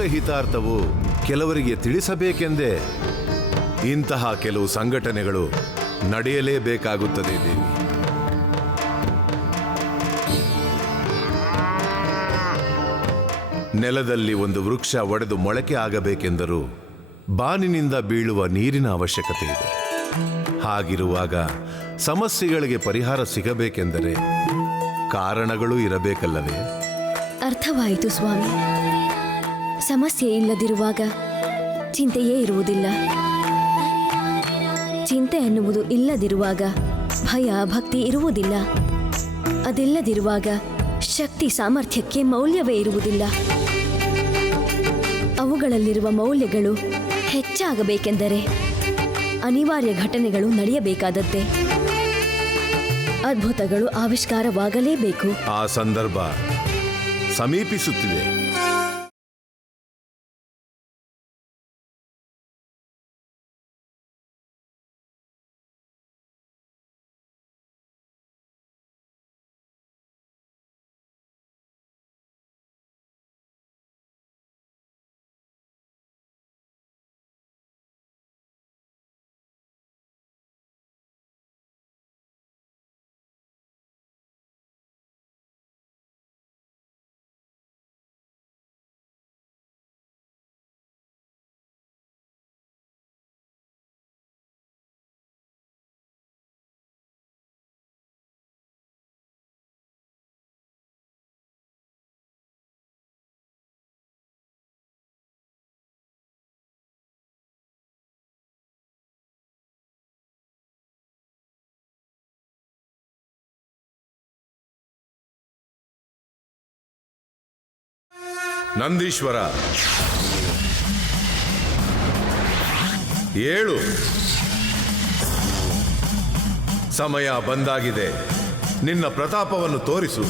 ಲೋಕಹಿತಾರ್ಥವು ಕೆಲವರಿಗೆ ತಿಳಿಸಬೇಕೆಂದೇ ಇಂತಹ ಕೆಲವು ಸಂಘಟನೆಗಳು ನಡೆಯಲೇಬೇಕಾಗುತ್ತದೆ ದೇವಿ. ನೆಲದಲ್ಲಿ ಒಂದು ವೃಕ್ಷ ಒಡೆದು ಮೊಳಕೆ ಆಗಬೇಕೆಂದರೂ ಬಾನಿನಿಂದ ಬೀಳುವ ನೀರಿನ ಅವಶ್ಯಕತೆ ಇದೆ. ಹಾಗಿರುವಾಗ ಸಮಸ್ಯೆಗಳಿಗೆ ಪರಿಹಾರ ಸಿಗಬೇಕೆಂದರೆ ಕಾರಣಗಳು ಇರಬೇಕಲ್ಲವೇ? ಅರ್ಥವಾಯಿತು ಸ್ವಾಮಿ. ಸಮಸ್ಯೆ ಇಲ್ಲದಿರುವಾಗ ಚಿಂತೆಯೇ ಇರುವುದಿಲ್ಲ. ಚಿಂತೆ ಎನ್ನುವುದು ಇಲ್ಲದಿರುವಾಗ ಭಯ ಭಕ್ತಿ ಇರುವುದಿಲ್ಲ. ಅದಿಲ್ಲದಿರುವಾಗ ಶಕ್ತಿ ಸಾಮರ್ಥ್ಯಕ್ಕೆ ಮೌಲ್ಯವೇ ಇರುವುದಿಲ್ಲ. ಅವುಗಳಲ್ಲಿರುವ ಮೌಲ್ಯಗಳು ಹೆಚ್ಚಾಗಬೇಕೆಂದರೆ ಅನಿವಾರ್ಯ ಘಟನೆಗಳು ನಡೆಯಬೇಕಾದದ್ದೇ. ಅದ್ಭುತಗಳು ಆವಿಷ್ಕಾರವಾಗಲೇಬೇಕು. ಆ ಸಂದರ್ಭ ಸಮೀಪಿಸುತ್ತಿದೆ. ನಂದೀಶ್ವರ, ಏಳು. ಸಮಯ ಬಂದಾಗಿದೆ. ನಿನ್ನ ಪ್ರತಾಪವನ್ನು ತೋರಿಸು.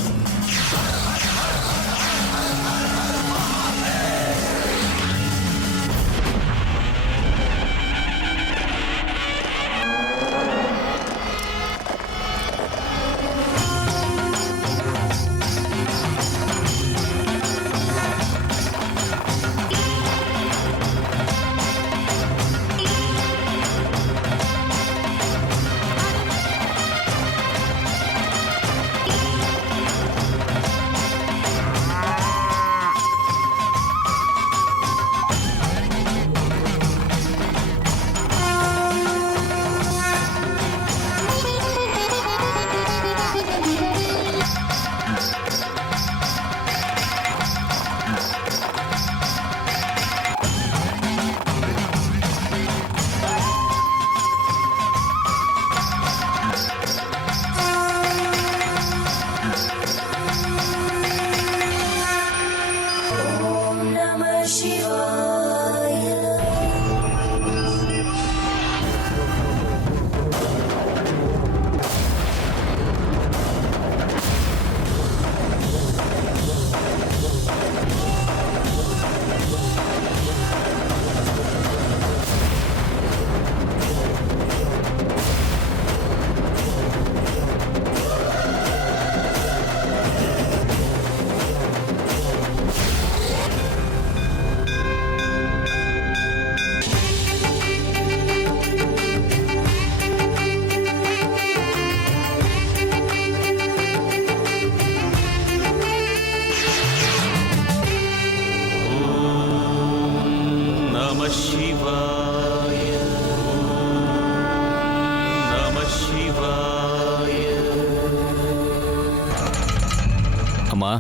ಅಮ್ಮ,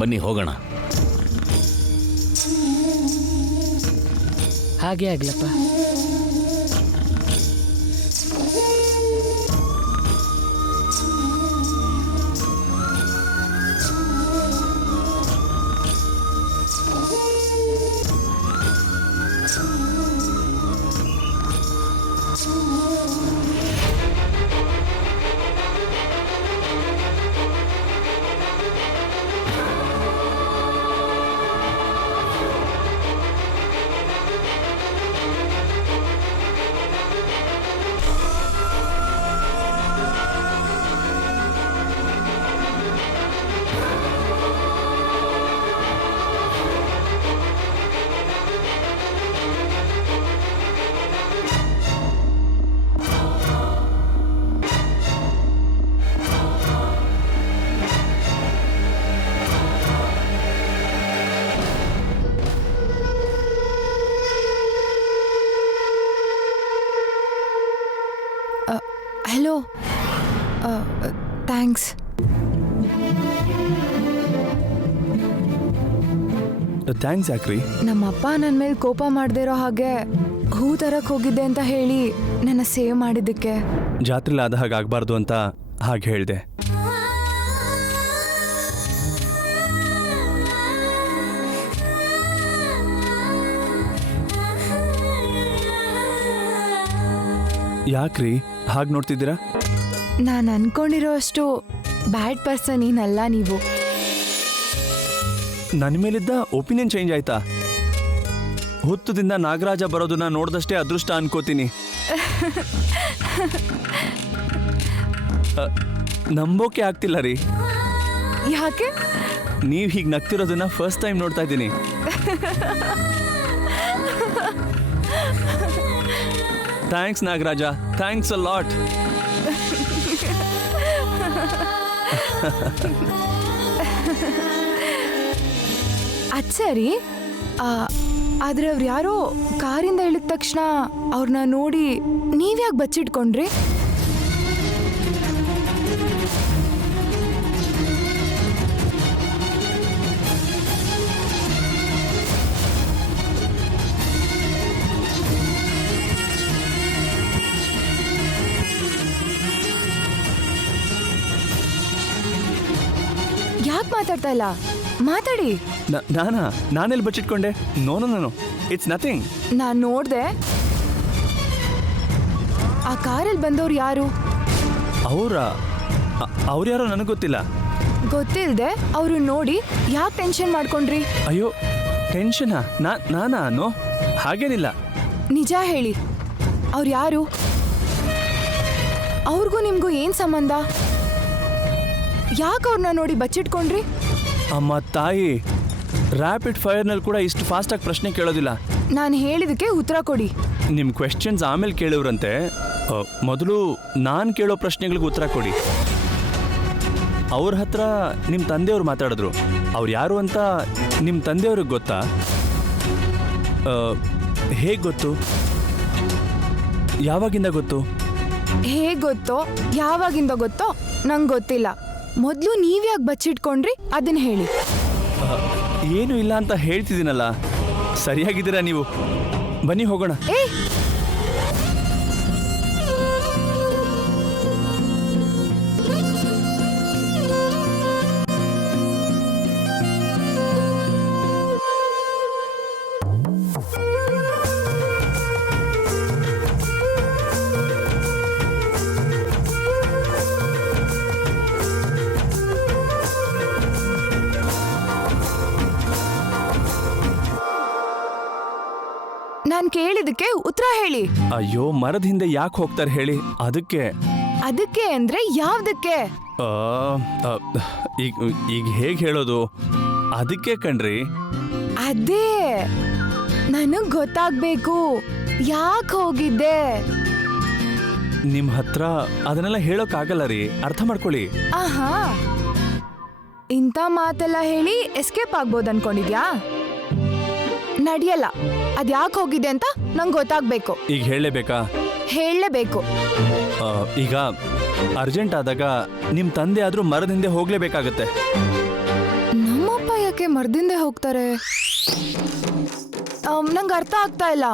ಬನ್ನಿ ಹೋಗೋಣ. ಹಾಗೆ ಆಗ್ಲಪ್ಪ. ಥ್ಯಾಂಕ್ಸ್. ಥ್ಯಾಂಕ್ಸ್ ಯಾಕ್ರಿ? ನಮ್ಮಪ್ಪ ನನ್ನ ಮೇಲೆ ಕೋಪ ಮಾಡದೇ ಇರೋ ಹಾಗೆ ಹೂ ತರಕ್ ಹೋಗಿದ್ದೆ ಅಂತ ಹೇಳಿ ನನ್ನ ಸೇವ್ ಮಾಡಿದ್ದಕ್ಕೆ. ಜಾತ್ರೆಲಿ ಆದ ಹಾಗೆ ಆಗಬಾರ್ದು ಅಂತ ಹಾಗೆ ಹೇಳಿದೆ. ಯಾಕ್ರಿ ಹಾಗೆ ನೋಡ್ತಿದ್ದೀರಾ? ನಾನು ಅನ್ಕೊಂಡಿರೋ ಅಷ್ಟು ಬ್ಯಾಡ್ ಪರ್ಸನ್ ಏನಲ್ಲ ನೀವು. ನನ್ನ ಮೇಲಿದ್ದ ಒಪಿನಿಯನ್ ಚೇಂಜ್ ಆಯ್ತಾ? ಹುತ್ತದಿಂದ ನಾಗರಾಜ ಬರೋದನ್ನ ನೋಡ್ದಷ್ಟೇ ಅದೃಷ್ಟ ಅನ್ಕೋತೀನಿ. ನಂಬೋಕೆ ಆಗ್ತಿಲ್ಲ ರೀ. ಯಾಕೆ? ನೀವು ಹೀಗೆ ನಗ್ತಿರೋದನ್ನ ಫಸ್ಟ್ ಟೈಮ್ ನೋಡ್ತಾ ಇದ್ದೀನಿ. Thanks Nagaraja, thanks a lot. ಅದ್ ಸರಿ, ಆದ್ರೆ ಅವ್ರು ಯಾರೋ ಕಾರಿಂದ ಇಳಿದ ತಕ್ಷಣ ಅವ್ರನ್ನ ನೋಡಿ ನೀವ್ಯಾಕೆ ಬಚ್ಚಿಟ್ಕೊಂಡ್ರಿ? ಯಾಕೆ ಮಾತಾಡ್ತಾ ಇಲ್ಲ? ಮಾತಾಡಿ. ನಾನೆಲ್ಲಿ ಬಚ್ಚಿಟ್ಕೊಂಡೆ? No, it's nothing. ನಾನ್ ನೋಡ್ದೆ. ಆ ಕಾರಲ್ಲಿ ಬಂದವ್ರು ಯಾರು? ಅವ್ರು ಯಾರೋ ನನಗೆ ಗೊತ್ತಿಲ್ಲ. ಗೊತ್ತಿಲ್ದೆ ಅವ್ರು ನೋಡಿ ಯಾಕೆ ಟೆನ್ಷನ್ ಮಾಡ್ಕೊಂಡ್ರಿ? ಅಯ್ಯೋ, ಟೆನ್ಷನಾ? ನೋ, ಹಾಗೇನಿಲ್ಲ. ನಿಜ ಹೇಳಿ, ಅವ್ರು ಯಾರು? ಅವ್ರಿಗೂ ನಿಮ್ಗೂ ಏನ್ ಸಂಬಂಧ? ಯಾಕೆ ಅವ್ರನ್ನ ನೋಡಿ ಬಚ್ಚಿಟ್ಕೊಂಡ್ರಿ? ಅಮ್ಮ ತಾಯಿ, ರ್ಯಾಪಿಡ್ ಫೈರ್ನಲ್ಲಿ ಕೂಡ ಇಷ್ಟು ಫಾಸ್ಟಾಗಿ ಪ್ರಶ್ನೆ ಕೇಳೋದಿಲ್ಲ. ನಾನು ಹೇಳಿದಕ್ಕೆ ಉತ್ತರ ಕೊಡಿ. ನಿಮ್ಮ ಕ್ವೆಶ್ಚನ್ಸ್ ಆಮೇಲೆ ಕೇಳೋರಂತೆ, ಮೊದಲು ನಾನು ಕೇಳೋ ಪ್ರಶ್ನೆಗಳಿಗೆ ಉತ್ತರ ಕೊಡಿ. ಅವ್ರ ಹತ್ರ ನಿಮ್ಮ ತಂದೆಯವ್ರು ಮಾತಾಡಿದ್ರು. ಅವ್ರು ಯಾರು ಅಂತ ನಿಮ್ಮ ತಂದೆಯವ್ರಿಗೆ ಗೊತ್ತಾ? ಹೇಗೆ ಗೊತ್ತು? ಯಾವಾಗಿಂದ ಗೊತ್ತು? ಹೇಗೆ ಗೊತ್ತೋ ಯಾವಾಗಿಂದ ಗೊತ್ತೋ ನಂಗೆ ಗೊತ್ತಿಲ್ಲ. ಮೊದಲು ನೀವ್ಯಾಕೆ ಬಚ್ಚಿಟ್ಕೊಂಡ್ರಿ ಅದನ್ನ ಹೇಳಿ. ಏನು ಇಲ್ಲ ಅಂತ ಹೇಳ್ತಿದ್ದೀನಲ್ಲ. ಸರಿಯಾಗಿದ್ದೀರಾ ನೀವು? ಬನ್ನಿ ಹೋಗೋಣ. ಏ, ನಾನ್ ಕೇಳಿದಕ್ಕೆ ಉತ್ತರ ಹೇಳಿ. ಅಯ್ಯೋ, ಮರದ ಹಿಂದೆ ಯಾಕೆ ಹೋಗ್ತಾರೆ ಹೇಳಿ? ಅದಕ್ಕೆ ಅಂದ್ರೆ ಯಾವ್ದಕ್ಕೆ? ಈಗ ಹೇಗೆ ಹೇಳೋದು? ಅದಕ್ಕೆ ಕಣ್ರಿ. ಅದೇ ನನಗ್ ಗೊತ್ತಾಗ್ಬೇಕು. ಯಾಕೆ ಹೋಗಿದ್ದೆ? ನಿಮ್ ಹತ್ರ ಅದನ್ನೆಲ್ಲ ಹೇಳೋಕ್ಕಾಗಲ್ಲ ರೀ, ಅರ್ಥ ಮಾಡ್ಕೊಳ್ಳಿ. ಆಹಾ, ಇಂಥ ಮಾತೆಲ್ಲ ಹೇಳಿ ಎಸ್ಕೇಪ್ ಆಗ್ಬೋದು ಅನ್ಕೊಂಡಿದ್ಯಾ? ನಡಿಯಲ್ಲ. ಅದ್ ಯಾಕೆ ಹೋಗಿದೆ ಅಂತ ನಂಗೆ ಗೊತ್ತಾಗ್ಬೇಕು. ಈಗ ಹೇಳಲೇಬೇಕಾ? ಹೇಳಲೇಬೇಕು. ಈಗ ಅರ್ಜೆಂಟ್ ಆದಾಗ ನಿಮ್ ತಂದೆ ಆದ್ರೂ ಮರದ ಹಿಂದೆ ಹೋಗ್ಲೇಬೇಕಾಗತ್ತೆ. ನಮ್ಮಪ್ಪ ಯಾಕೆ ಮರದಿಂದೆ ಹೋಗ್ತಾರೆ? ನಂಗೆ ಅರ್ಥ ಆಗ್ತಾ ಇಲ್ಲ.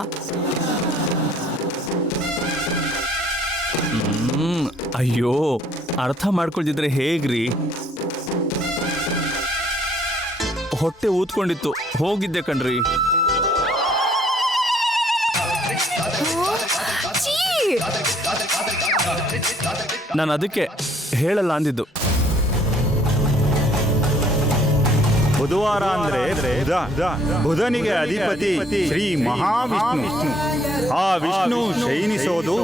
ಅಯ್ಯೋ, ಅರ್ಥ ಮಾಡ್ಕೊಳ್ತಿದ್ರೆ ಹೇಗ್ರಿ? ಹೊಟ್ಟೆ ಊದ್ಕೊಂಡಿತ್ತು, ಹೋಗಿದ್ದೆ ಕಣ್ರಿ. ನಾನು ಅದಕ್ಕೆ ಹೇಳಲ್ಲ ಅಂದಿದ್ದು. ಬುಧವಾರ ಅಂದ್ರೆ ಬುಧನಿಗೆ ಅಧಿಪತಿ ಶ್ರೀ ಮಹಾವಿಷ್ಣು. ಆ ವಿಷ್ಣು ಶಯನಿಸೋದು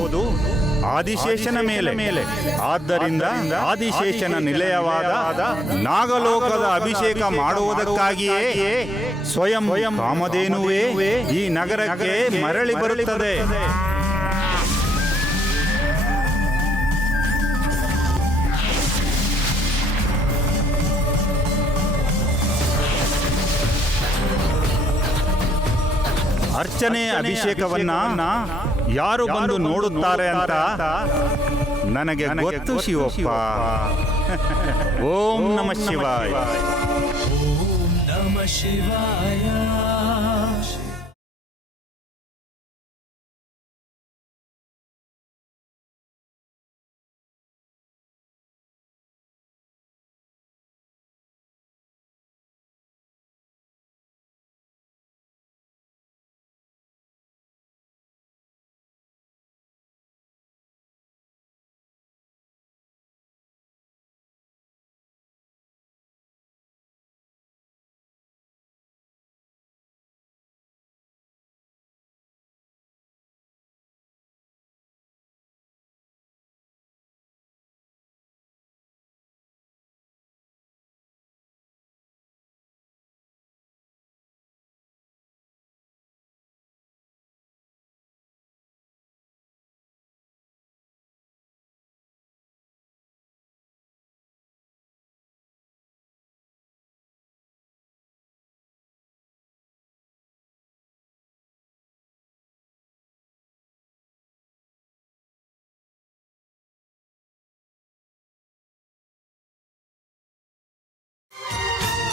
ಆದಿಶೇಷನ ಮೇಲೆ. ಆದ್ದರಿಂದ ಆದಿಶೇಷನ ನಿಲಯವಾದ ನಾಗಲೋಕದ ಅಭಿಷೇಕ ಮಾಡುವುದಕ್ಕಾಗಿಯೇ ಸ್ವಯಂ ಕಾಮಧೇನುವೇ ಈ ನಗರಕ್ಕೆ ಮರಳಿ ಬರುತ್ತದೆ. ಅರ್ಚನೆ ಅಭಿಷೇಕವನ್ನ ಯಾರು ಬಂದು ನೋಡುತ್ತಾರೆ ಅಂತ ನನಗೆ ಗೊತ್ತು ಶಿವಪ್ಪ. ಓಂ ನಮಃ ಶಿವಾಯ.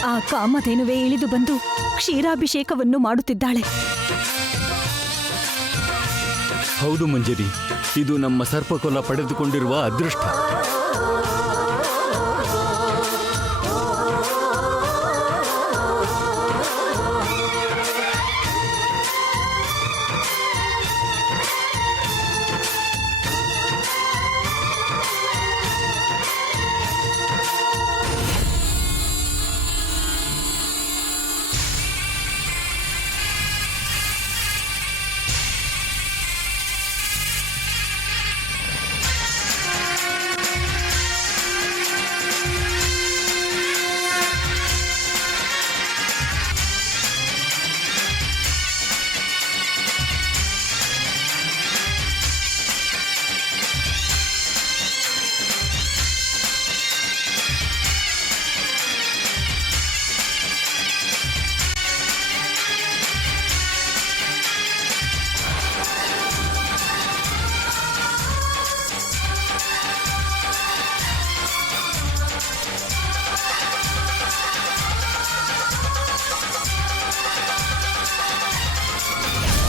ಆ ಕಾಮಧೇನುವೆ ಇಳಿದು ಬಂದು ಕ್ಷೀರಾಭಿಷೇಕವನ್ನು ಮಾಡುತ್ತಿದ್ದಾಳೆ. ಹೌದು ಮಂಜರಿ, ಇದು ನಮ್ಮ ಸರ್ಪಕುಲ ಪಡೆದುಕೊಂಡಿರುವ ಅದೃಷ್ಟ.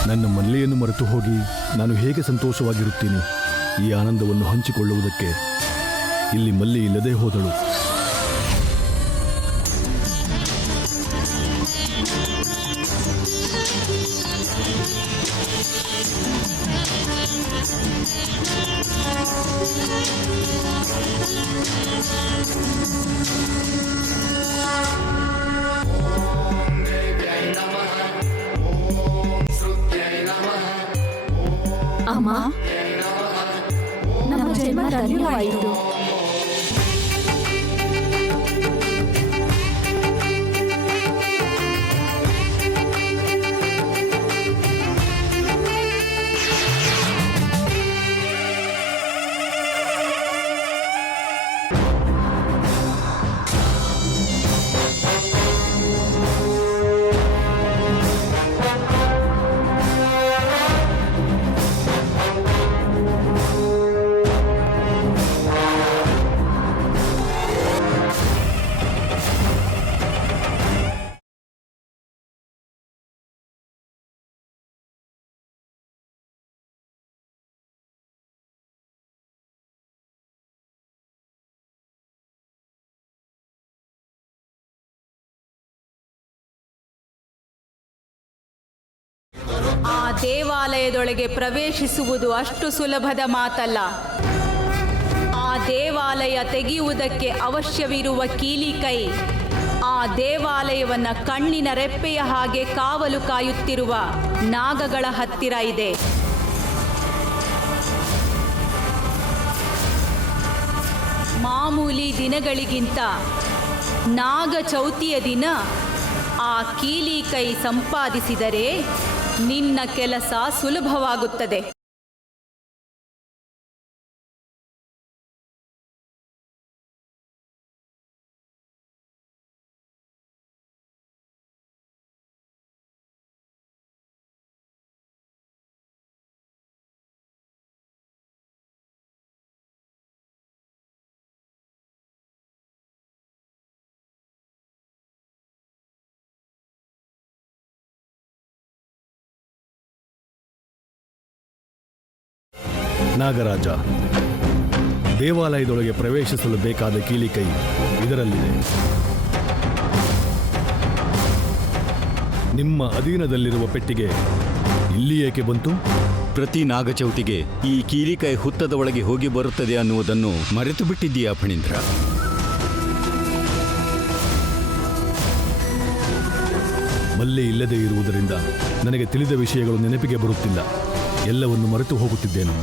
ನನ್ನ ಮಲ್ಲೆಯನ್ನು ಮರೆತು ಹೋಗಿ ನಾನು ಹೇಗೆ ಸಂತೋಷವಾಗಿರುತ್ತೀನಿ. ಈ ಆನಂದವನ್ನು ಹಂಚಿಕೊಳ್ಳುವುದಕ್ಕೆ ಇಲ್ಲಿ ಮಲ್ಲೆ ಇಲ್ಲದೆ ಹೋದಳು. ಅಮ್ಮ, ನಮ್ಮ ಜನ್ಮ ಧನ್ಯವಾಯಿತು. ಆ ದೇವಾಲಯದೊಳಗೆ ಪ್ರವೇಶಿಸುವುದು ಅಷ್ಟು ಸುಲಭದ ಮಾತಲ್ಲ. ಆ ದೇವಾಲಯ ತೆಗೆಯುವುದಕ್ಕೆ ಅವಶ್ಯವಿರುವ ಕೀಲಿಕೈ ಆ ದೇವಾಲಯವನ್ನು ಕಣ್ಣಿನ ರೆಪ್ಪೆಯ ಹಾಗೆ ಕಾವಲು ಕಾಯುತ್ತಿರುವ ನಾಗಗಳ ಹತ್ತಿರ ಇದೆ. ಮಾಮೂಲಿ ದಿನಗಳಿಗಿಂತ ನಾಗ ಚೌತಿಯ ದಿನ ಆ ಕೀಲಿಕೈ ಸಂಪಾದಿಸಿದರೆ ನಿನ್ನ ಕೆಲಸ ಸುಲಭವಾಗುತ್ತದೆ. ನಾಗರಾಜ, ದೇವಾಲಯದೊಳಗೆ ಪ್ರವೇಶಿಸಲು ಬೇಕಾದ ಕೀಲಿಕೈ ಇದರಲ್ಲಿದೆ. ನಿಮ್ಮ ಅಧೀನದಲ್ಲಿರುವ ಪೆಟ್ಟಿಗೆ ಇಲ್ಲಿ ಏಕೆ ಬಂತು? ಪ್ರತಿ ನಾಗಚೌತಿಗೆ ಈ ಕೀಲಿಕೈ ಹುತ್ತದ ಒಳಗೆ ಹೋಗಿ ಬರುತ್ತದೆ ಅನ್ನುವುದನ್ನು ಮರೆತು ಬಿಟ್ಟಿದ್ದೀಯಾ ಫಣೀಂದ್ರ? ಮಲ್ಲೆ ಇಲ್ಲದೆ ಇರುವುದರಿಂದ ನನಗೆ ತಿಳಿದ ವಿಷಯಗಳು ನೆನಪಿಗೆ ಬರುತ್ತಿಲ್ಲ. ಎಲ್ಲವನ್ನು ಮರೆತು ಹೋಗುತ್ತಿದ್ದೇನೆ.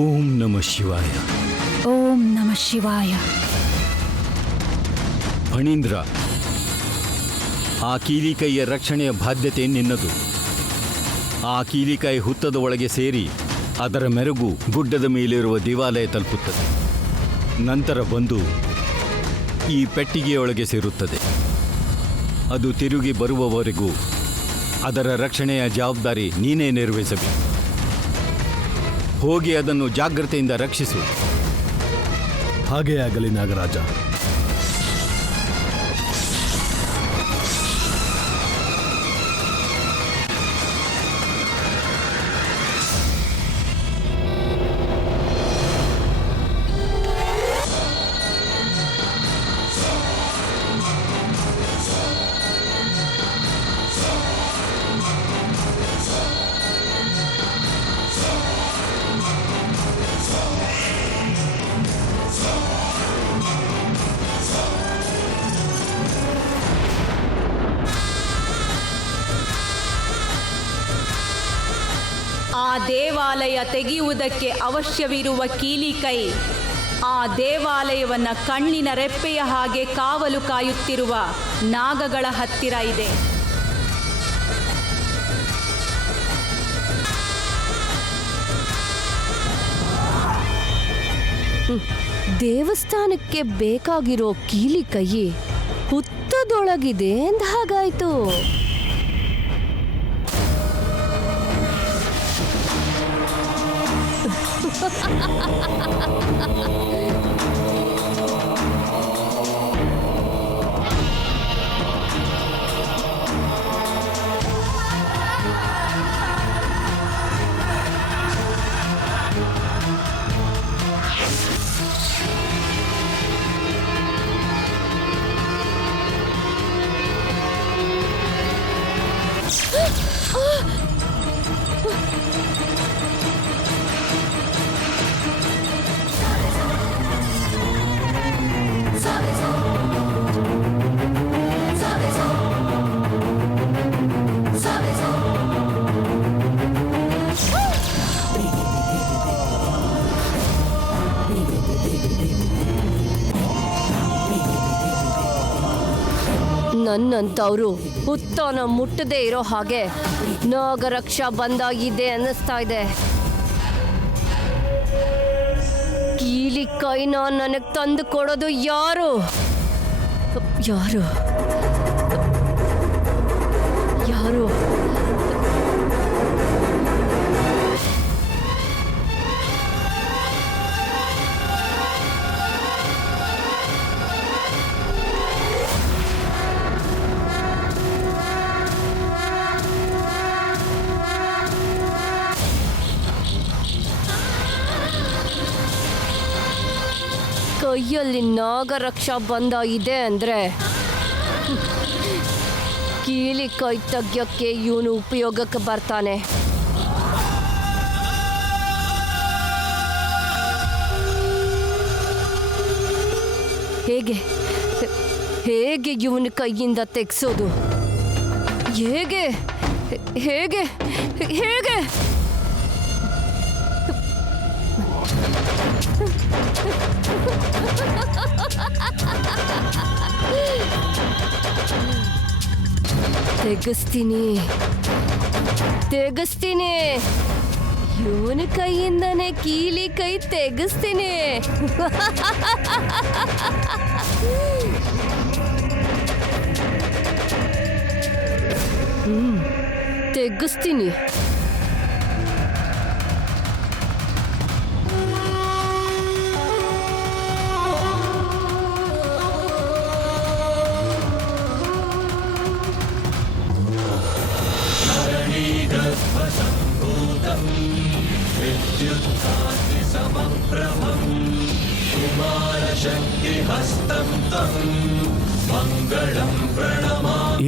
ಓಂ ನಮಃ ಶಿವಾಯ. ಓಂ ನಮಃ ಶಿವಾಯ. ಫಣೀಂದ್ರ, ಆ ಕೀಲಿಕೈಯ ರಕ್ಷಣೆಯ ಬಾಧ್ಯತೆ ನಿನ್ನದು. ಆ ಕೀಲಿಕೈ ಹುತ್ತದ ಒಳಗೆ ಸೇರಿ ಅದರ ಮೆರುಗು ಗುಡ್ಡದ ಮೇಲಿರುವ ದೇವಾಲಯ ತಲುಪುತ್ತದೆ. ನಂತರ ಬಂದು ಈ ಪೆಟ್ಟಿಗೆಯೊಳಗೆ ಸೇರುತ್ತದೆ. ಅದು ತಿರುಗಿ ಬರುವವರೆಗೂ ಅದರ ರಕ್ಷಣೆಯ ಜವಾಬ್ದಾರಿ ನೀನೇ ನಿರ್ವಹಿಸಬೇಕು. ಹೋಗಿ ಅದನ್ನು ಜಾಗ್ರತೆಯಿಂದ ರಕ್ಷಿಸು. ಹಾಗೇ ಆಗಲಿ ನಾಗರಾಜ. ಆ ದೇವಾಲಯ ತೆಗೆಯುವುದಕ್ಕೆ ಅವಶ್ಯವಿರುವ ಕೀಲಿಕೈ ಆ ದೇವಾಲಯವನ್ನು ಕಣ್ಣಿನ ರೆಪ್ಪೆಯ ಹಾಗೆ ಕಾವಲು ಕಾಯುತ್ತಿರುವ ನಾಗಗಳ ಹತ್ತಿರ ಇದೆ. ದೇವಸ್ಥಾನಕ್ಕೆ ಬೇಕಾಗಿರೋ ಕೀಲಿಕೈ ಹುತ್ತದೊಳಗಿದೆ ಅಂದ ಹಾಗಾಯ್ತು. ನನ್ನಂತವ್ರು ಹುತ್ತನ ಮುಟ್ಟದೇ ಇರೋ ಹಾಗೆ ನಾಗರಕ್ಷಾ ಬಂದಾಗಿದೆ ಅನ್ನಿಸ್ತಾ ಇದೆ. ಕೀಲಿಕೈನ ನನಗೆ ತಂದು ಕೊಡೋದು ಯಾರು? ಯಾರು ಯಾರು ಕೈಯಲ್ಲಿ ನಾಗರಕ್ಷಾ ಬಂದ ಇದೆ ಅಂದ್ರೆ ಕೀಲಿ ಕೈ ತೆಗ್ಯೋಕ್ಕೆ ಇವನು ಉಪಯೋಗಕ್ಕೆ ಬರ್ತಾನೆ. ಹೇಗೆ ಹೇಗೆ ಇವನ ಕೈಯಿಂದ ತೆಗ್ಸೋದು? ಹೇಗೆ ಹೇಗೆ ಹೇಗೆ ತೆಗಿಸ್ತೀನಿ ತೆಗಿಸ್ತೀನಿ ಇವನ ಕೈಯಿಂದನೇ ಕೀಲಿ ಕೈ ತೆಗಿಸ್ತೀನಿ. ತೆಗಿಸ್ತೀನಿ.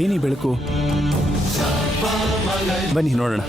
ಏನಿ ಬೆಳಕು, ಬನ್ನಿ ನೋಡೋಣ.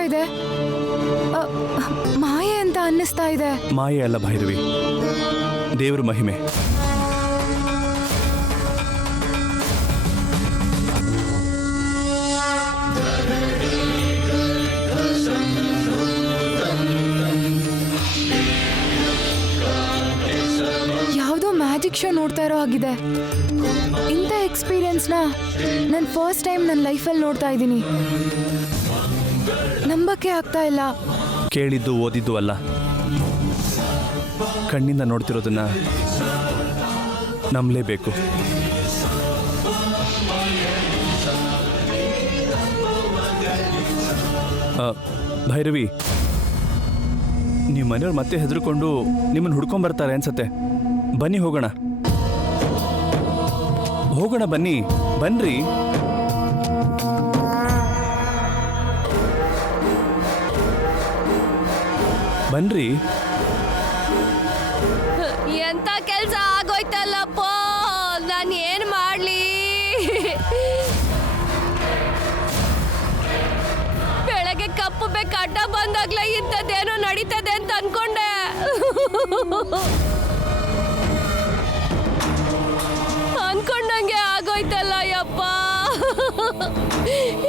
ಇದೆ, ಮಾಯೆ ಅಂತ ಅನ್ನಿಸ್ತಾ ಇದೆ. ಮಾಯೆ ಅಲ್ಲ ಭೈರವಿ, ದೇವ್ರ ಮಹಿಮೆ. ಯಾವುದೋ ಮ್ಯಾಜಿಕ್ ಶೋ ನೋಡ್ತಾ ಇರೋ ಹಾಗಿದೆ. ಇಂಥ ಎಕ್ಸ್ಪೀರಿಯನ್ಸ್ನ ನಾನು ಫಸ್ಟ್ ಟೈಮ್ ನನ್ನ ಲೈಫಲ್ಲಿ ನೋಡ್ತಾ ಇದ್ದೀನಿ. ನಂಬಕ್ಕೆ ಆಗ್ತಾ ಇಲ್ಲ. ಕೇಳಿದ್ದು ಓದಿದ್ದು ಅಲ್ಲ, ಕಣ್ಣಿಂದ ನೋಡ್ತಿರೋದನ್ನ ನಂಬಲೇಬೇಕು. ಭೈರವಿ, ನೀವು ಮನೆಯವ್ರು ಮತ್ತೆ ಹೆದರ್ಕೊಂಡು ನಿಮ್ಮನ್ನು ಹುಡ್ಕೊಂಬರ್ತಾರೆ ಅನ್ಸತ್ತೆ. ಬನ್ನಿ ಹೋಗೋಣ, ಹೋಗೋಣ, ಬನ್ನಿ, ಬನ್ರಿ. ಬನ್ರಿ. ಎಂತ ಕೆಲ್ಸ ಆಗೋಯ್ತಲ್ಲಪ್ಪ, ನಾನು ಏನ್ ಮಾಡ್ಲಿ? ಬೆಳಗ್ಗೆ ಕಪ್ಪು ಬೇಕು ಅಡ್ಡ ಬಂದಾಗ್ಲೇ ಇಂಥದ್ದೇನೋ ನಡೀತದೆ ಅಂತ ಅನ್ಕೊಂಡೆ. ಅನ್ಕೊಂಡಂಗೆ ಆಗೋಯ್ತಲ್ಲ ಯಪ್ಪ.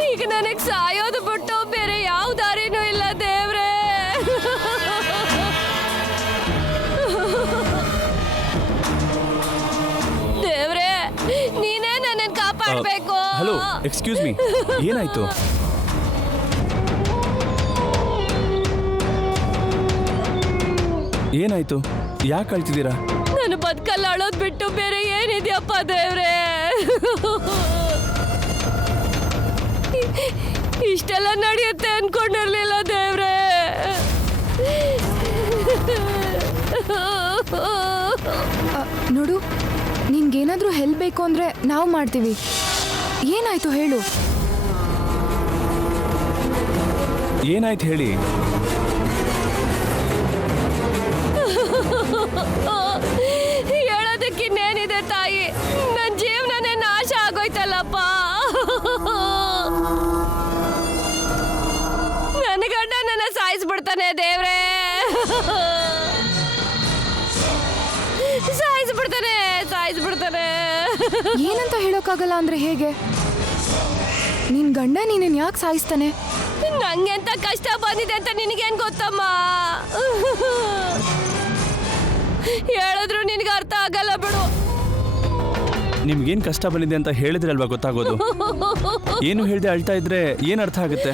ಈಗ ನನಗ್ ಸಾಯೋದು ಬಿಟ್ಟು ಬೇರೆ ಯಾವ ದಾರಿನೂ ಇಲ್ಲ ದೇವ್ರೆ. ದೇವ್ರೆ, ನೀನೇ ನನ್ನನ್ನು ಕಾಪಾಡಬೇಕು. ಹಲೋ, ಎಕ್ಸ್ಕ್ಯೂಸ್ ಮೀ, ಏನಾಯ್ತು? ಏನಾಯ್ತು? ಯಾಕೆ ಅಳ್ತಿದ್ದೀರಾ? ನಾನು ಬದುಕಲ್ಲ, ಅಳೋದ್ ಬಿಟ್ಟು ಬೇರೆ ಏನಿದೆಯಪ್ಪ ದೇವ್ರೆ. ಇಷ್ಟೆಲ್ಲ ನಡೆಯುತ್ತೆ ಅನ್ಕೊಂಡಿರ್ಲಿಲ್ಲ ದೇವ್ರೆ. ನೋಡು, ನಿನ್ಗೇನಾದ್ರೂ ಹೆಲ್ಪ್ ಬೇಕು ಅಂದ್ರೆ ನಾವು ಮಾಡ್ತೀವಿ. ಏನಾಯ್ತು ಹೇಳು. ಏನಾಯ್ತು ಹೇಳಿ. ಹೇಳೋದಕ್ಕಿನ್ನೇನಿದೆ ತಾಯಿ, ನನ್ನ ಜೀವನನೇ ನಾಶ ಆಗೋಯ್ತಲ್ಲಪ್ಪ. ನನ್ನ ಗಂಡ ನನ್ನ ಸಾಯಿಸ್ಬಿಡ್ತಾನೆ ದೇವ್ರೆ. ಸಾಯಿಸ್ಬಿಡ್ತಾನೆ, ಸಾಯಿಸ್ಬಿಡ್ತಾನೆ. ಏನಂತ ಹೇಳೋಕ್ಕಾಗಲ್ಲ ಅಂದ್ರೆ ಹೇಗೆ? ನಿನ್ ಗಂಡ ನೀನನ್ ಯಾಕೆ ಸಾಯಿಸ್ತಾನೆ? ನಂಗೆ ಎಂತ ಕಷ್ಟ ಬಂದಿದೆ ಅಂತ ನಿನಗೇನ್ ಗೊತ್ತಮ್ಮ? ಹೇಳಿದ್ರು ನಿನಗೆ ಅರ್ಥ ಆಗಲ್ಲ ಬಿಡು. ನಿಮ್ಗೇನ್ ಕಷ್ಟ ಬಂದಿದೆ ಅಂತ ಹೇಳಿದ್ರೆ ಅಲ್ವಾ ಗೊತ್ತಾಗೋದು. ಏನು ಹೇಳ್ದೆ ಅಳ್ತಾ ಇದ್ರೆ ಏನ್ ಅರ್ಥ ಆಗುತ್ತೆ?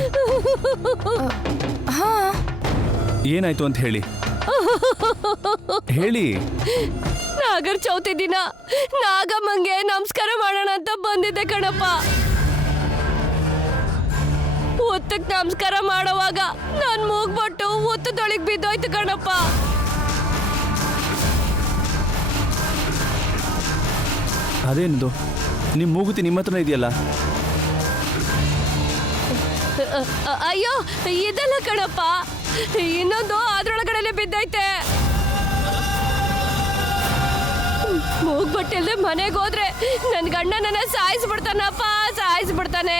ಹಾ, ಏನಾಯ್ತು ಅಂತ ಹೇಳಿ, ಹೇಳಿ. ನಾಗರ ಚೌತಿ ದಿನ ನಾಗಮ್ಮಂಗೆ ನಮಸ್ಕಾರ ಮಾಡೋಣ ಅಂತ ಬಂದಿದ್ದೆ ಕಣಪ್ಪ. ಒತ್ತಕ್ಕೆ ನಮಸ್ಕಾರ ಮಾಡೋವಾಗ ನಾನು ಮೂಗ್ಬಿಟ್ಟು ಒತ್ತದೊಳಗೆ ಬಿದ್ದೋಯ್ತು ಕಣಪ್ಪ. ಅದೇನಿದು ನಿಮ್ಮ ಮೂಗುತಿ ನಿಮ್ಮ ಹತ್ರನೇ ಇದೆಯಲ್ಲ? ಅಯ್ಯೋ ಇದಲ್ಲ ಕಣಪ್ಪ, ಇನ್ನೊಂದು ಅದ್ರೊಳಗಡೆನೆ ಬಿದ್ದೈತೆ. ಮೂಗ್ಬಟ್ಟಿಲ್ದೆ ಮನೆಗೆ ಹೋದ್ರೆ ನನ್ ಗಂಡ ನನ್ನ ಸಾಯಿಸ್ಬಿಡ್ತಾನಪ್ಪ, ಸಾಯಿಸ್ಬಿಡ್ತಾನೆ.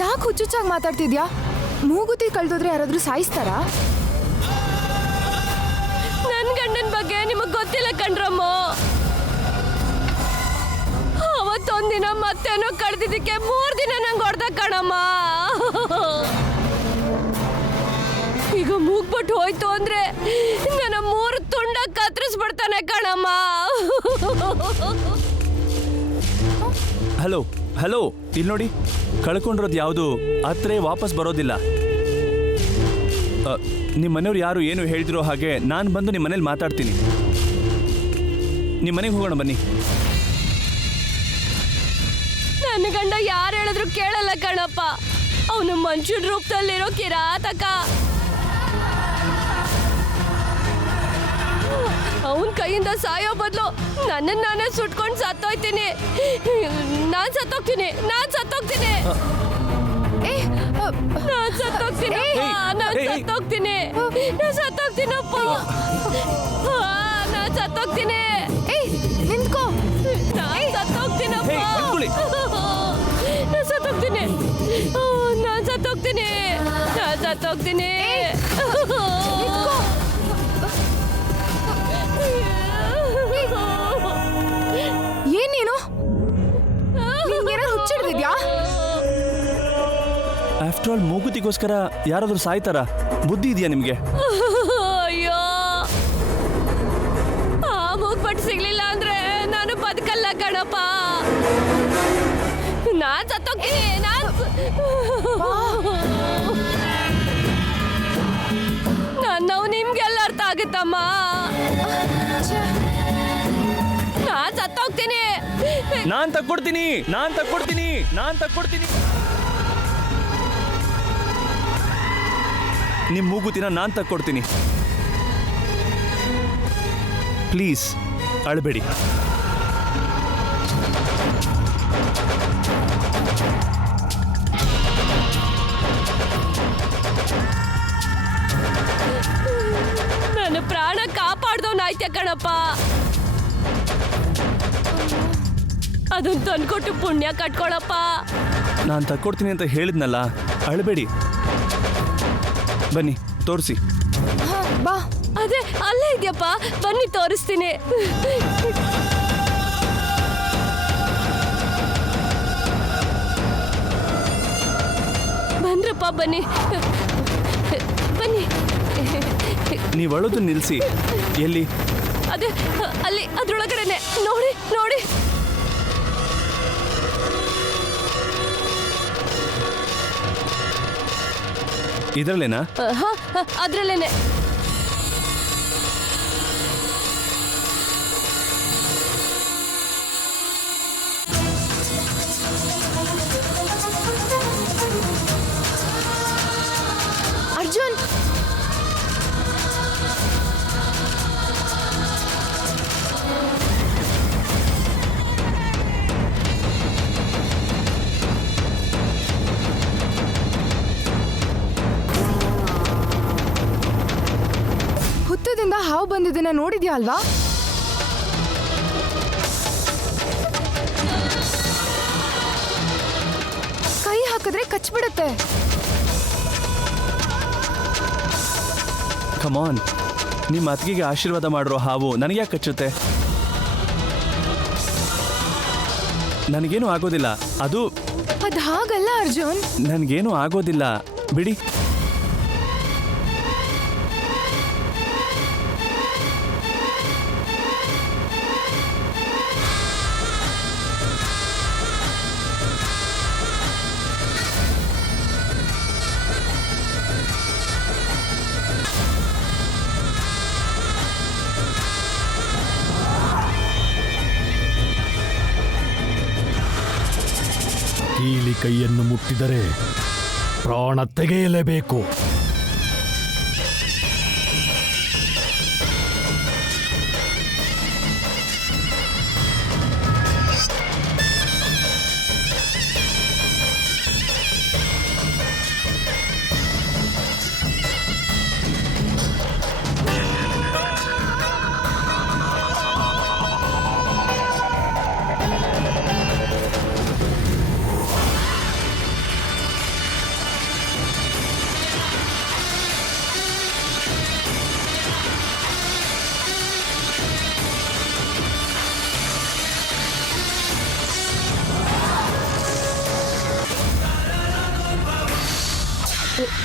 ಯಾಕೆ ಹುಚ್ಚುಚ್ಚಾಗಿ ಮಾತಾಡ್ತಿದ್ಯಾ? ಮೂಗುತಿ ಕಳ್ದೋದ್ರೆ ಯಾರಾದ್ರೂ ಸಾಯಿಸ್ತಾರಾ? ನನ್ ಗಂಡನ ಬಗ್ಗೆ ನಿಮಗ್ ಗೊತ್ತಿಲ್ಲ ಕಣ್ರಮ್ಮ. ಅವತ್ತೊಂದಿನ ಮತ್ತೇನೋ ಕಳ್ದಿದ್ದಕ್ಕೆ 3 ದಿನ ನಂಗೆ ಹೊಡೆದ ಕಣಮ್ಮ. ಈಗ ಮೂಗ್ಬಿಟ್ಟು ಹೋಯ್ತು ಅಂದ್ರೆ ನನ್ನ 3 ತುಂಡ ಕತ್ತರಿಸ್ಬಿಡ್ತಾನೆ ಕಣಮ್ಮ. ಹಲೋ ಹಲೋ, ಇಲ್ಲಿ ನೋಡಿ, ಕಳ್ಕೊಂಡಿರೋದು ಯಾವುದು ಹತ್ರ ವಾಪಸ್ ಬರೋದಿಲ್ಲ. ನಿಮ್ಮ ಮನೆಯವ್ರು ಯಾರು ಏನು ಹೇಳಿದಿರೋ ಹಾಗೆ ನಾನು ಬಂದು ನಿಮ್ಮ ಮನೇಲಿ ಮಾತಾಡ್ತೀನಿ. ನಿಮ್ಮ ಮನೆಗೆ ಹೋಗೋಣ ಬನ್ನಿ. ನನ್ನ ಗಂಡ ಯಾರು ಹೇಳಿದ್ರು ಕೇಳಲ್ಲ ಕಣಪ್ಪ. ಅವನು ಮನುಷ್ಯನ ರೂಪದಲ್ಲಿರೋ ಕಿರಾತಕ. ಅವನ್ ಕೈಯಿಂದ ಸಾಯೋ ಬದಲು ನನ್ನನ್ನು ನಾನೇ ಸುಟ್ಕೊಂಡು ಸತ್ತೋಯ್ತೀನಿ. ನಾನ್ ಸತ್ತೋಗ್ತೀನಿ, ನಾನ್ ಸತ್ತೋಗ್ತೀನಿ, ನಾನ್ ಸತ್ತೋಗ್ತೀನಿ, ನಾನ್ ಸತ್ತೋಗ್ತೀನಿ, ನಾನ್ ಸತ್ತೋಗ್ತೀನಪ್ಪ, ನಾನ್ ಸತ್ತೋಗ್ತೀನಿ. ನಿಂತ್ಕೋ. ನಾನ್ ಸತ್ತೋಗ್ತೀನಪ್ಪ, ನಾನ್ ಸತ್ತೋಗ್ತೀನಿ, ನಾನ್ ಸತ್ತೋಗ್ತೀನಿ, ನಾನ್ ಸತ್ತೋಗ್ತೀನಿ. ಏನೇನು ಹುಚ್ಚಿಡ್ದಿದ್ಯಾ? ಆಫ್ಟರ್ ಆಲ್ ಮೂಗುತಿಗೋಸ್ಕರ ಯಾರಾದ್ರೂ ಸಾಯ್ತಾರಾ? ಬುದ್ಧಿ ಇದೆಯಾ ನಿಮಗೆ? ಅಯ್ಯೋ, ಆ ಮೂಗ್ಬಟ್ಟು ಸಿಗ್ಲಿಲ್ಲ ಅಂದ್ರೆ ನಾನು ಬದುಕಲ್ಲ ಕಣಪ್ಪ. ನಾನ್ ಸತ್ತೋಗ್ತೀನಿ. ನನ್ನವು ನಿಮ್ಗೆಲ್ಲ ಅರ್ಥ ಆಗುತ್ತಮ್ಮ. ನಾನ್ ಸತ್ತೋಗ್ತೀನಿ. ನಾನ್ ತಕ್ಕೊಡ್ತೀನಿ, ನಾನ್ ತಕ್ಕೊಡ್ತೀನಿ, ನಾನ್ ತಕ್ಕೊಡ್ತೀನಿ. ನಿಮ್ಮ ಮೂಗುತಿನ ನಾನ್ ತಕ್ಕೊಡ್ತೀನಿ. ಪ್ಲೀಸ್ ಅಳಬೇಡಿ. ನನ್ನ ಪ್ರಾಣ ಕಾಪಾಡ್ದವನಾಯ್ತ ಕಣಪ್ಪ. ಅದನ್ನ ತಂದ್ಕೊಟ್ಟು ಪುಣ್ಯ ಕಟ್ಕೊಳಪ್ಪ. ನಾನು ತಕ್ಕೊಡ್ತೀನಿ ಅಂತ ಹೇಳಿದ್ನಲ್ಲ, ಅಳಬೇಡಿ. ಬನ್ನಿ ತೋರಿಸಿ. ಬಾ. ಅದೇ ಅಲ್ಲೇ ಇದೆಯಪ್ಪ, ಬನ್ನಿ ತೋರಿಸ್ತೀನಿ. ಬಂದ್ರಪ್ಪ, ಬನ್ನಿ ಬನ್ನಿ. ನೀವು ಅಳೋದು ನಿಲ್ಲಿಸಿ. ಎಲ್ಲಿ? ಅದೇ ಅಲ್ಲಿ, ಅದ್ರೊಳಗಡೆನೆ. ನೋಡಿ ನೋಡಿ. ಇದರಲ್ಲೇನಾ? ಅದ್ರಲ್ಲೇನೆ. ಅರ್ಜುನ್, ಹುತ್ತದಿಂದ ಹಾವು ಬಂದಿದ್ದನ್ನ ನೋಡಿದ್ಯಾ ಅಲ್ವಾ? ಕೈ ಹಾಕಿದ್ರೆ ಕಚ್ಬಿಡುತ್ತೆ. ಕಮಾನ್, ನಿಮ್ಮ ಅತ್ತಿಗೆಗೆ ಆಶೀರ್ವಾದ ಮಾಡಿರೋ ಹಾವು ನನಗೆ ಯಾಕೆ ಕಚ್ಚುತ್ತೆ? ನನಗೇನು ಆಗೋದಿಲ್ಲ. ಅದು ಹಾಗಲ್ಲ ಅರ್ಜುನ್. ನನಗೇನು ಆಗೋದಿಲ್ಲ, ಬಿಡಿ. ಕೀಲಿ ಕೈಯನ್ನು ಮುಟ್ಟಿದರೆ ಪ್ರಾಣ ತೆಗೆಯಲೇಬೇಕು.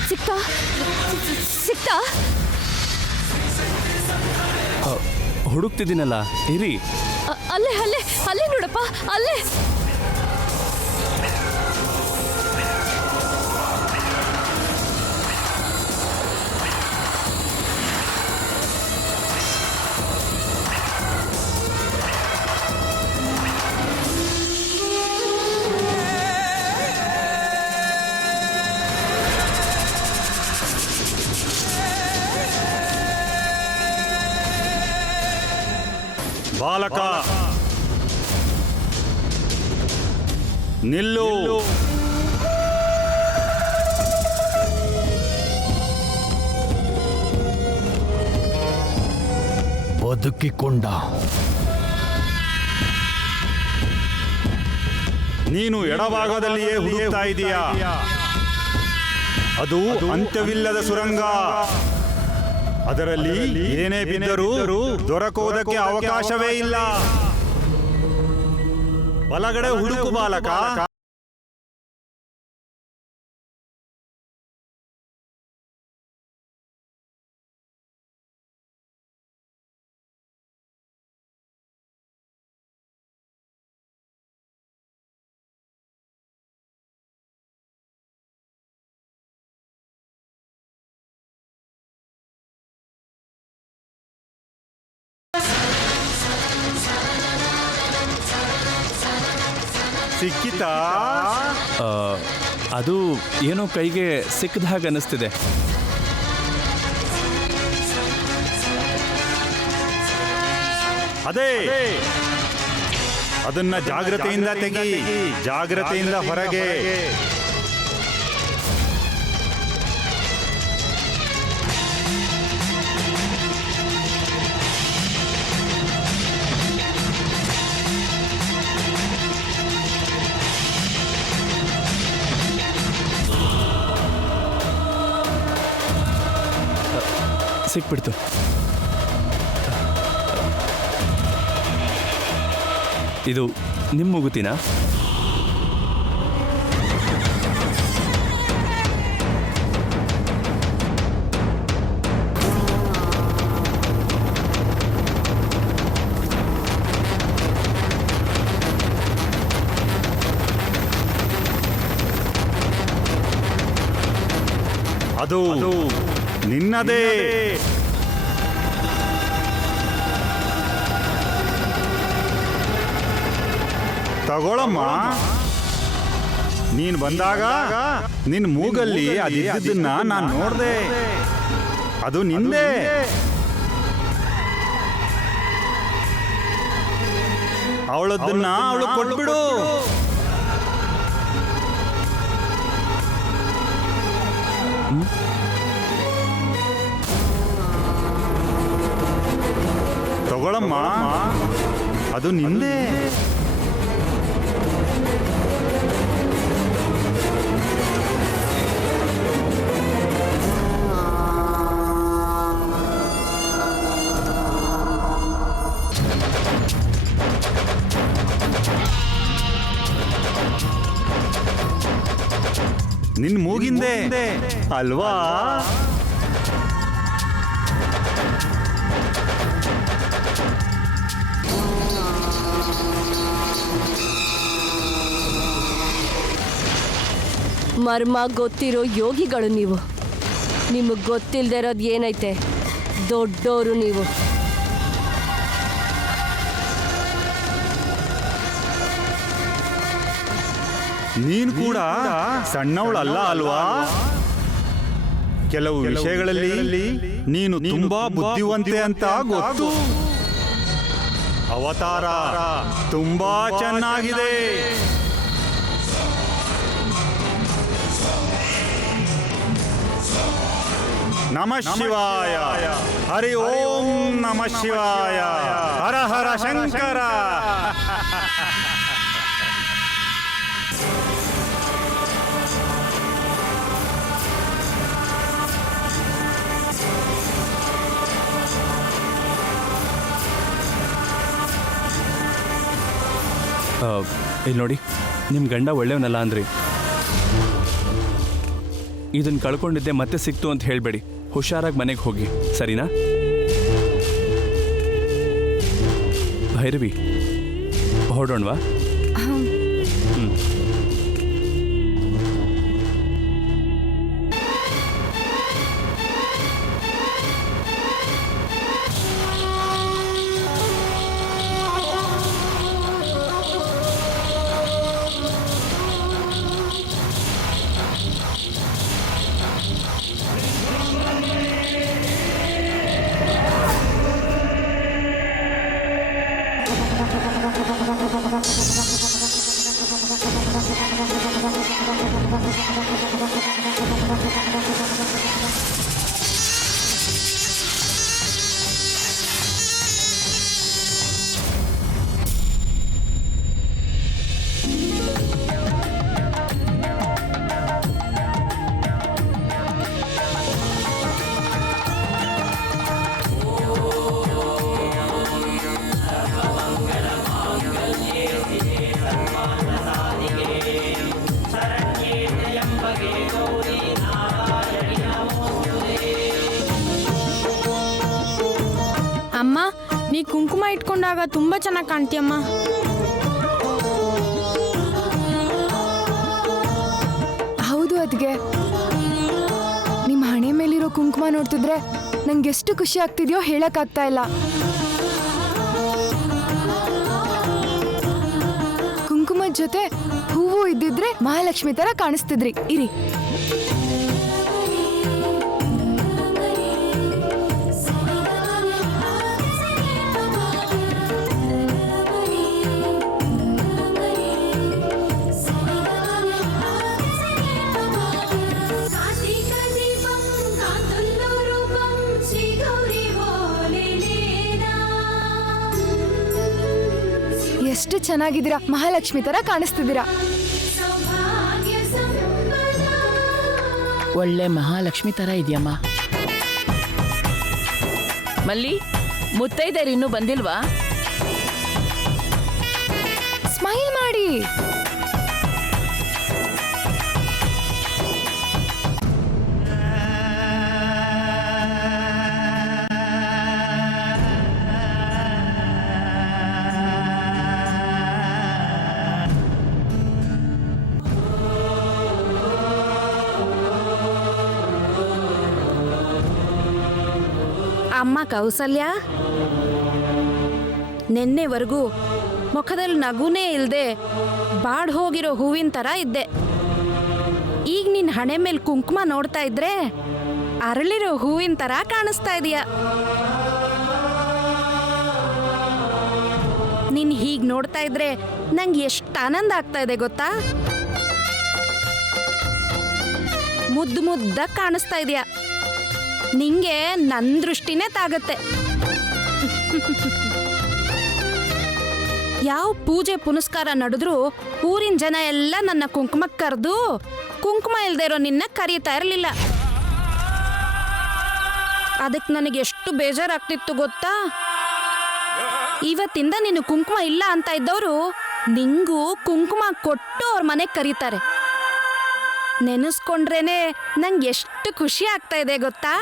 ಸಿಕ್ತಾ ಸಿಕ್ತಾ? ಹುಡುಕ್ತಿದ್ದೀನಲ್ಲ, ಇರಿ. ಅಲ್ಲೇ ಅಲ್ಲೇ ಅಲ್ಲೇ ನೋಡಪ್ಪ, ಅಲ್ಲೇ. ಬಾಲಕ ನಿಲ್ಲು. ಬದುಕಿಕೊಂಡ. ನೀನು ಎಡಭಾಗದಲ್ಲಿಯೇ ಹುಡುಕ್ತಾ ಇದೀಯಾ. ಅದು ಅಂತ್ಯವಿಲ್ಲದ ಸುರಂಗ. ಅದರಲ್ಲಿ ಏನೇ ಬಿದ್ದರೂ ದೊರಕುವುದಕ್ಕೆ ಅವಕಾಶವೇ ಇಲ್ಲ. ಬಲಗಡೆ ಹುಡುಕು ಬಾಲಕ. ಸಿಕ್ಕಿತಾ? ಅದು ಏನೋ ಕೈಗೆ ಸಿಕ್ಕದ ಹಾಗೆ ಅನ್ನಿಸ್ತಿದೆ. ಅದೇ, ಅದನ್ನ ಜಾಗ್ರತೆಯಿಂದ ತೆಗಿ, ಜಾಗ್ರತೆಯಿಂದ ಹೊರಗೆ. ಸಿಕ್ಬಿಡ್ತು. ಇದು ನಿಮ್ಮ ಮುಗುತಿನಾ? ಅದು ನಿನ್ನದೇ. ತಗೊಳಮ್ಮ. ನೀನ್ ಬಂದಾಗ ನಿನ್ ಮೂಗಲ್ಲಿ ಅದಿದ್ದನ್ನ ನಾನು ನೋಡ್ದೆ. ಅದು ನಿಂದೆ. ಅವಳದ್ದನ್ನ ಅವಳು ಕೊಟ್ಬಿಡು. ತಗೊಳಮ್ಮ, ಅದು ನಿಂದೆ. ನಿನ್ ಮೂಗಿಂದೆ ಅಲ್ವಾ? ಮರ್ಮ ಗೊತ್ತಿರೋ ಯೋಗಿಗಳು ನೀವು. ನಿಮಗೆ ಗೊತ್ತಿಲ್ಲದೆ ಇರೋದು ಏನೈತೆ? ದೊಡ್ಡೋರು ನೀವು. ನೀನ್ ಕೂಡ ಸಣ್ಣವಳಲ್ಲ ಅಲ್ವಾ? ಕೆಲವು ವಿಷಯಗಳಲ್ಲಿ ನೀನು ತುಂಬಾ ಬುದ್ಧಿವಂತೆ ಅಂತ ಗೊತ್ತು. ಅವತಾರ ತುಂಬಾ ಚೆನ್ನಾಗಿದೆ. ನಮಃ ಶಿವಾಯ. ಹರಿ ಓಂ ನಮಃ ಶಿವಾಯ. ಹರ ಹರ ಶಂಕರ. ಇಲ್ಲಿ ನೋಡಿ, ನಿಮ್ಮ ಗಂಡ ಒಳ್ಳೆಯವನಲ್ಲ ಅಂದ್ರಿ. ಇದನ್ನು ಕಳ್ಕೊಂಡಿದ್ದೆ ಮತ್ತೆ ಸಿಕ್ತು ಅಂತ ಹೇಳಬೇಡಿ. ಹುಷಾರಾಗಿ ಮನೆಗೆ ಹೋಗಿ, ಸರಿನಾ? ಭೈರವಿ, ಹೊರಡೋಣವಾ? ಅಮ್ಮ, ನೀ ಕುಂಕುಮ ಇಟ್ಕೊಂಡಾಗ ತುಂಬಾ ಚೆನ್ನಾಗಿ ಕಾಣ್ತೀಯಮ್ಮ. ಹೌದು ಅದ್ಗೆ, ನಿಮ್ಮ ಹಣೆ ಮೇಲಿರೋ ಕುಂಕುಮ ನೋಡ್ತಿದ್ರೆ ನಂಗೆ ಎಷ್ಟು ಖುಷಿ ಆಗ್ತಿದ್ಯೋ ಹೇಳಕ್ಕಾಗ್ತಾ ಇಲ್ಲ. ಕುಂಕುಮದ ಜೊತೆ ಹೂವು ಇದ್ದಿದ್ರೆ ಮಹಾಲಕ್ಷ್ಮಿ ತರ ಕಾಣಿಸ್ತಿದ್ರಿ. ಇರಿ, ಎಷ್ಟು ಚೆನ್ನಾಗಿದ್ದೀರಾ, ಮಹಾಲಕ್ಷ್ಮಿ ತರ ಕಾಣಿಸ್ತಿದ್ದೀರಾ. ಒಳ್ಳೆ ಮಹಾಲಕ್ಷ್ಮಿ ತರ ಇದೆಯಮ್ಮ. ಮಲ್ಲಿ, ಮುತ್ತೈದೆಯರು ಇನ್ನೂ ಬಂದಿಲ್ವಾ? ಸ್ಮೈಲ್ ಮಾಡಿ. ಅಮ್ಮ ಕೌಸಲ್ಯ, ನಿನ್ನೆವರೆಗೂ ಮುಖದಲ್ಲಿ ನಗುನೇ ಇಲ್ಲದೆ ಬಾಡ್ ಹೋಗಿರೋ ಹೂವಿನ ಥರ ಇದ್ದೆ. ಈಗ ನಿನ್ನ ಹಣೆ ಮೇಲೆ ಕುಂಕುಮ ನೋಡ್ತಾ ಇದ್ರೆ ಅರಳಿರೋ ಹೂವಿನ ಥರ ಕಾಣಿಸ್ತಾ ಇದೆಯಾ. ನೀನು ಹೀಗೆ ನೋಡ್ತಾ ಇದ್ರೆ ನಂಗೆ ಎಷ್ಟು ಆನಂದ ಆಗ್ತಾ ಇದೆ ಗೊತ್ತಾ. ಮುದ್ದು ಮುದ್ದಾಗಿ ಕಾಣಿಸ್ತಾ ಇದೆಯಾ. ನಿಂಗೆ ನನ್ನ ದೃಷ್ಟಿನೇ ತಾಗತ್ತೆ. ಯಾವ ಪೂಜೆ ಪುನಸ್ಕಾರ ನಡೆದ್ರೂ ಊರಿನ ಜನ ಎಲ್ಲ ನನ್ನ ಕುಂಕುಮಕ್ಕೆ ಕರೆದು ಕುಂಕುಮ ಇಲ್ದೇ ಇರೋ ನಿನ್ನ ಕರೀತಾ ಇರಲಿಲ್ಲ. ಅದಕ್ಕೆ ನನಗೆ ಎಷ್ಟು ಬೇಜಾರಾಗ್ತಿತ್ತು ಗೊತ್ತಾ. ಇವತ್ತಿಂದ ನೀನು ಕುಂಕುಮ ಇಲ್ಲ ಅಂತ ಇದ್ದವರು ನಿಂಗೂ ಕುಂಕುಮ ಕೊಟ್ಟು ಅವ್ರ ಮನೆಗೆ ಕರೀತಾರೆ. ನೆನೆಸ್ಕೊಂಡ್ರೇನೆ ನಂಗೆ ಎಷ್ಟು ಖುಷಿ ಆಗ್ತಾ ಇದೆ ಗೊತ್ತಾ.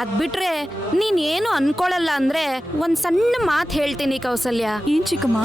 ಅದ್ಬಿಟ್ರೆ ನೀನೇನು ಅನ್ಕೊಳ್ಳಲ್ಲ ಅಂದ್ರೆ ಒಂದ್ ಸಣ್ಣ ಮಾತು ಹೇಳ್ತೀನಿ ಕೌಸಲ್ಯ. ಏನ್ ಚಿಕ್ಕಮ್ಮ?